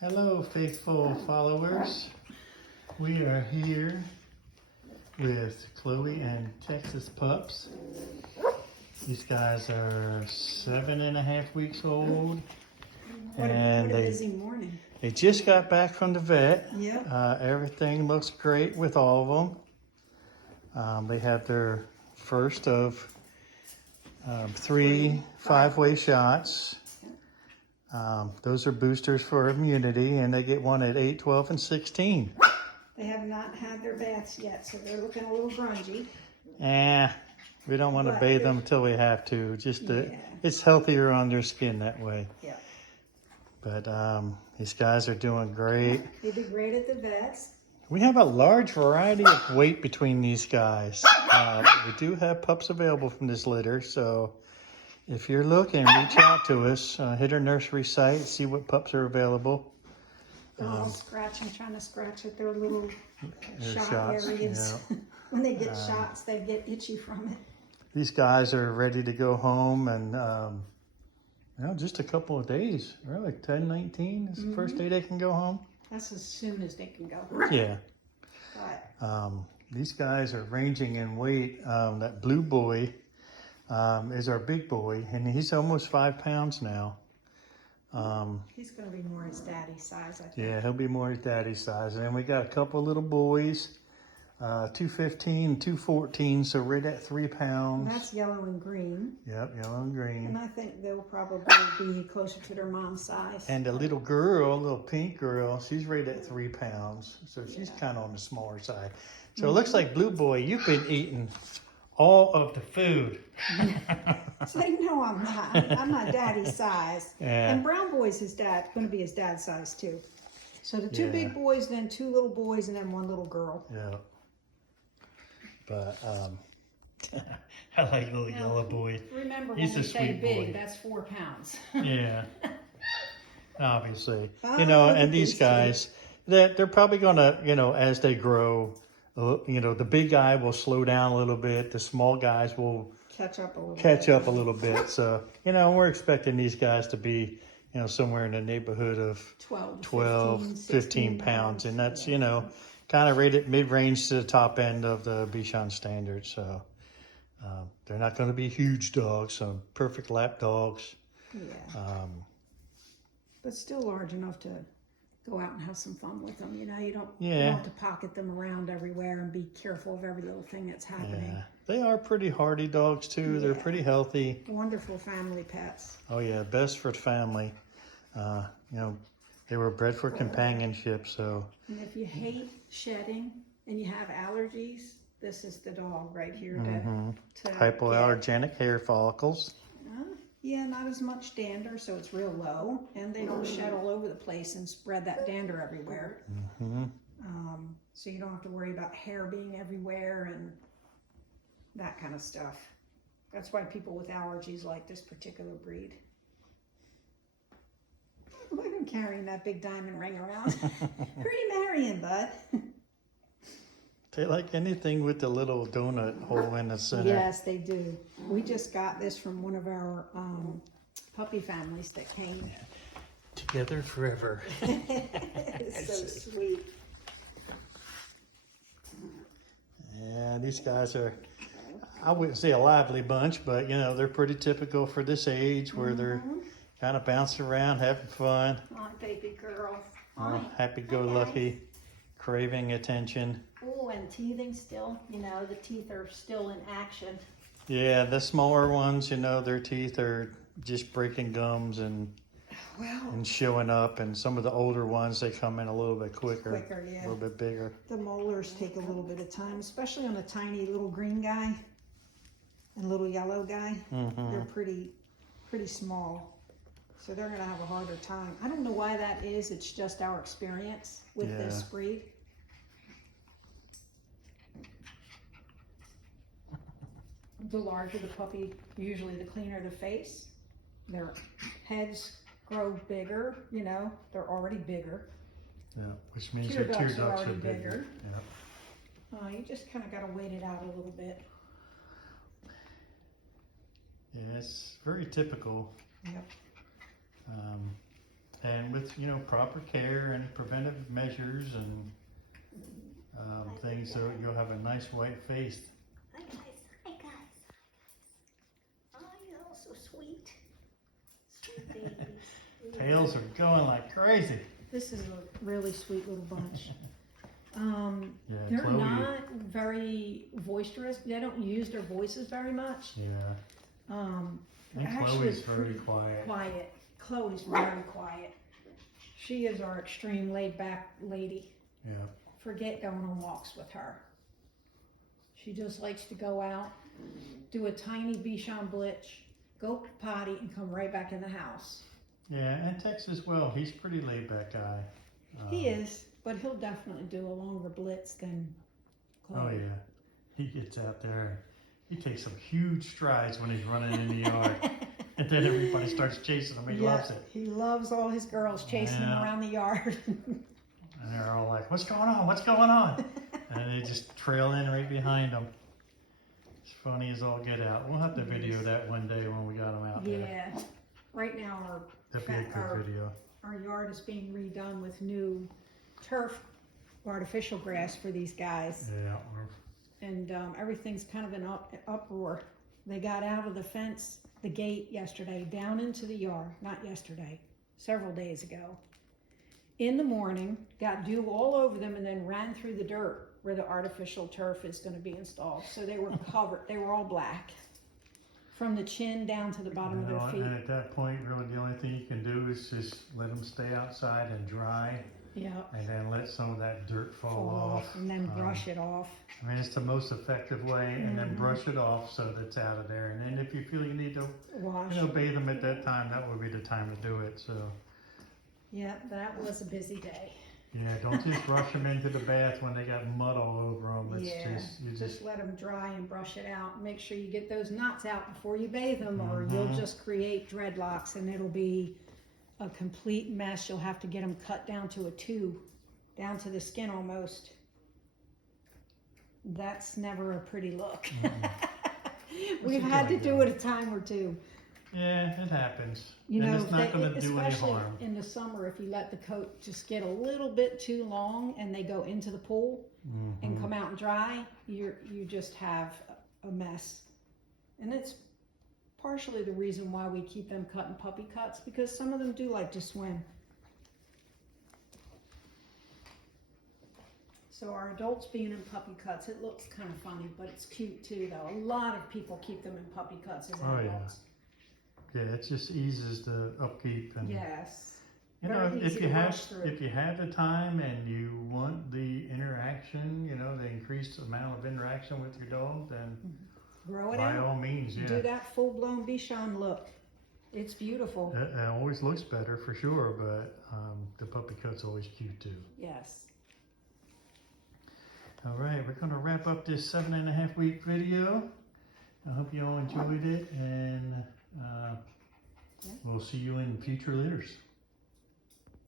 Hello, faithful followers. We are here with Chloe and Texas pups. These guys are 7.5 weeks old. What a busy morning. They just got back from the vet. Yeah. Everything looks great with all of them. They had their first of 3 5-way shots. Those are boosters for immunity, and they get one at 8, 12, and 16. They have not had their baths yet, so they're looking a little grungy. We don't want to bathe them until we have to. It's healthier on their skin that way. Yeah. But these guys are doing great. They do great at the vets. We have a large variety of weight between these guys. We do have pups available from this litter, so if you're looking, reach out to us. Hit our nursery site, see what pups are available. They're all scratching, trying to scratch at their little shot shots, areas. yeah. When they get shots, they get itchy from it. These guys are ready to go home, and just a couple of days, really. 10, 19 is the first day they can go home. That's as soon as they can go. Yeah. But These guys are ranging in weight. That blue boy is our big boy, and he's almost 5 pounds now. he's going to be more his daddy's size, I think. Yeah, he'll be more his daddy's size. And then we got a couple little boys, 215, 214, so right at 3 pounds. And that's yellow and green. Yep, yellow and green. And I think they'll probably be closer to their mom's size. And a little girl, a little pink girl, she's right at 3 pounds, so she's kind of on the smaller side. So it looks like Blue Boy, you've been eating all of the food. So no, I'm not. I'm not daddy's size. Yeah. And Brown Boy's going to be his dad's size too. So the two big boys, then 2 little boys, and then 1 little girl. Yeah. But I like little yellow boy. Remember, He's when we a say sweet big, boy. that's 4 pounds. Yeah. Obviously. Oh, And these guys, they're probably gonna, as they grow, the big guy will slow down a little bit. The small guys will Catch up a little bit. So, we're expecting these guys to be, somewhere in the neighborhood of 12, 15 pounds. And that's, kind of rated mid-range to the top end of the Bichon standard. So they're not going to be huge dogs, so perfect lap dogs. Yeah. But still large enough to go out and have some fun with them. You don't have to pocket them around everywhere and be careful of every little thing that's happening. Yeah. They are pretty hardy dogs too. They're pretty healthy. Wonderful family pets. Oh yeah, best for family. They were bred for companionship, so. And if you hate shedding and you have allergies, this is the dog right here to Hypoallergenic hair follicles. Yeah, not as much dander, so it's real low, and they don't shed all over the place and spread that dander everywhere. So you don't have to worry about hair being everywhere and that kind of stuff. That's why people with allergies like this particular breed. Look at him carrying that big diamond ring around. Who are you marrying, bud? They like anything with the little donut hole in the center. Yes, they do. We just got this from one of our puppy families that came. Together forever. It's so sweet. Yeah, these guys are, I wouldn't say a lively bunch, but they're pretty typical for this age where they're kind of bouncing around, having fun. Hi, baby girl. Happy-go-lucky, craving attention. Oh, and teething still. The teeth are still in action. Yeah, the smaller ones, their teeth are just breaking gums and showing up. And some of the older ones, they come in a little bit quicker, a little bit bigger. The molars take a little bit of time, especially on a tiny little green guy and little yellow guy. They're pretty small. So they're going to have a harder time. I don't know why that is. It's just our experience with this breed. The larger the puppy, usually the cleaner the face. Their heads grow bigger, they're already bigger. Yeah, which means Tear their tear ducts ducts are are already bigger. bigger. Yeah. You just kind of got to wait it out a little bit. Yeah, it's very typical. Yep. And with, you know, proper care and preventive measures and things, so you'll have a nice white face. Hi guys, hi guys, hi guys. Oh, you're all so sweet. Sweet babies. Tails are going like crazy. This is a really sweet little bunch. Yeah, They're Chloe. not very boisterous. They don't use their voices very much. Yeah. They're And actually Chloe's very pretty quiet. quiet. Chloe's very quiet. She is our extreme laid back lady. Yeah. Forget going on walks with her. She just likes to go out, do a tiny Bichon Blitz, go potty, and come right back in the house. Yeah, and Tex as well. He's a pretty laid back guy. He is, but he'll definitely do a longer blitz than Chloe. Oh yeah. He gets out there. He takes some huge strides when he's running in the yard. And then everybody starts chasing him. He loves it. He loves all his girls chasing him around the yard. And they're all like, what's going on? What's going on? And they just trail in right behind him. It's funny as all get out. We'll have to video that one day when we got him out there. Yeah. Right now That'd be a good video. our yard is being redone with new turf, artificial grass for these guys. Yeah. And everything's kind of in uproar. They got out of the fence, the gate yesterday, down into the yard. Not yesterday, several days ago. In the morning, got dew all over them, and then ran through the dirt where the artificial turf is going to be installed. So they were covered. They were all black, from the chin down to the bottom of their feet. And at that point, really, the only thing you can do is just let them stay outside and dry. Yeah. And then let some of that dirt fall off. And then brush it off. I mean, it's the most effective way, and then brush it off so that it's out of there. And then if you feel you need to, Wash. you know, bathe them at that time, that would be the time to do it. So, Yeah, that was a busy day. yeah, don't just rush them into the bath when they got mud all over them. It's Yeah, just, you just let them dry and brush it out. Make sure you get those knots out before you bathe them, or you'll just create dreadlocks, and it'll be a complete mess. You'll have to get them cut down to a tube, down to the skin almost. That's never a pretty look. We've had to do it a time or two. Yeah, it happens. You and know, it's not going to do any especially harm. in the summer, if you let the coat just get a little bit too long and they go into the pool and come out and dry, you just have a mess. And it's partially the reason why we keep them cutting puppy cuts, because some of them do like to swim. So our adults being in puppy cuts, it looks kind of funny, but it's cute too, though. A lot of people keep them in puppy cuts as adults. Yeah, it just eases the upkeep and Yes. you Very know, easy to wash through. if you have the time and you want the interaction, you know, the increased amount of interaction with your dog, then Grow it by out. all means, yeah. Do that full-blown Bichon look. It's beautiful. It always looks better for sure, but the puppy cut's always cute too. Yes. All right, we're going to wrap up this 7.5 week video. I hope you all enjoyed it, and we'll see you in future litters.